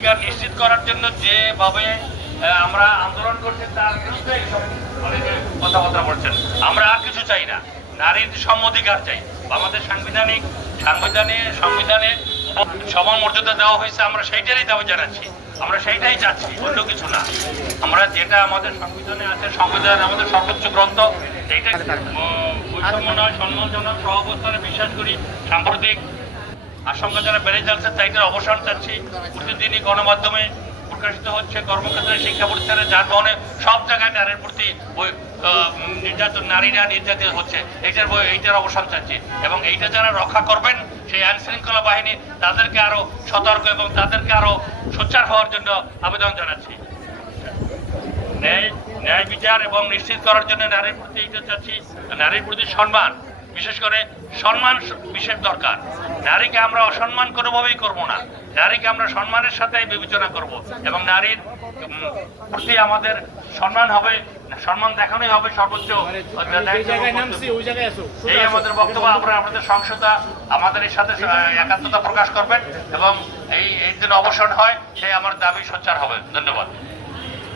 নিশ্চিত করার জন্য যেভাবে আমরা আন্দোলন করছি তার বিরুদ্ধে অনেকে কথাবার্তা বলছেন। আমরা আর কিছু চাই না, নারীর সম-অধিকার চাই। আমাদের সংবিধানে সমান মর্যাদা দেওয়া হয়েছে, আমরা সেইটারই দাবি জানাচ্ছি, আমরা সেইটাই চাচ্ছি, অন্য কিছু না। আমরা যেটা আমাদের সংবিধানে আছে, সংবিধান আমাদের সর্বোচ্চ গ্রন্থ, এইটা বৈষম্য নয়, সম্মানজনক সহাবস্থানে বিশ্বাস করি। সাম্প্রতিক আশঙ্কা যারা বেড়ে যাচ্ছে তাইটার অবসান চাচ্ছি। প্রতিদিনই গণমাধ্যমে প্রকাশিত হচ্ছে, কর্মক্ষেত্রে, শিক্ষা প্রতিষ্ঠানে, যানবাহনে, সব জায়গায় নারীর প্রতি নির্যাতন, নারীরা নির্যাতিত হচ্ছে। এইটার অবসান চাচ্ছি এবং এইটা যারা রক্ষা করবেন, সেই আইন শৃঙ্খলা বাহিনী, তাদেরকে আরো সতর্ক এবং তাদেরকে আরো সোচ্চার হওয়ার জন্য আবেদন জানাচ্ছি। ন্যায় বিচার এবং নিশ্চিত করার জন্য নারীর প্রতি এইটা চাচ্ছি, নারীর প্রতি সম্মান, বিশেষ করে সম্মান বিশেষ দরকার। নারীকে আমরা অসম্মান কোনোভাবেই করব না, নারীকে আমরা সম্মানের সাথে বিবেচনা করব এবং নারীর প্রতি আমাদের সম্মান হবে, সম্মান দেখানোই হবে সর্বোচ্চ। এই আমাদের বক্তব্য। আমরা আপনাদের সংসদা আমাদের এর সাথে একাত্মতা প্রকাশ করবেন এবং এই জন্য অবসান হয়, সেই আমার দাবি সোচ্চার হবে। ধন্যবাদ।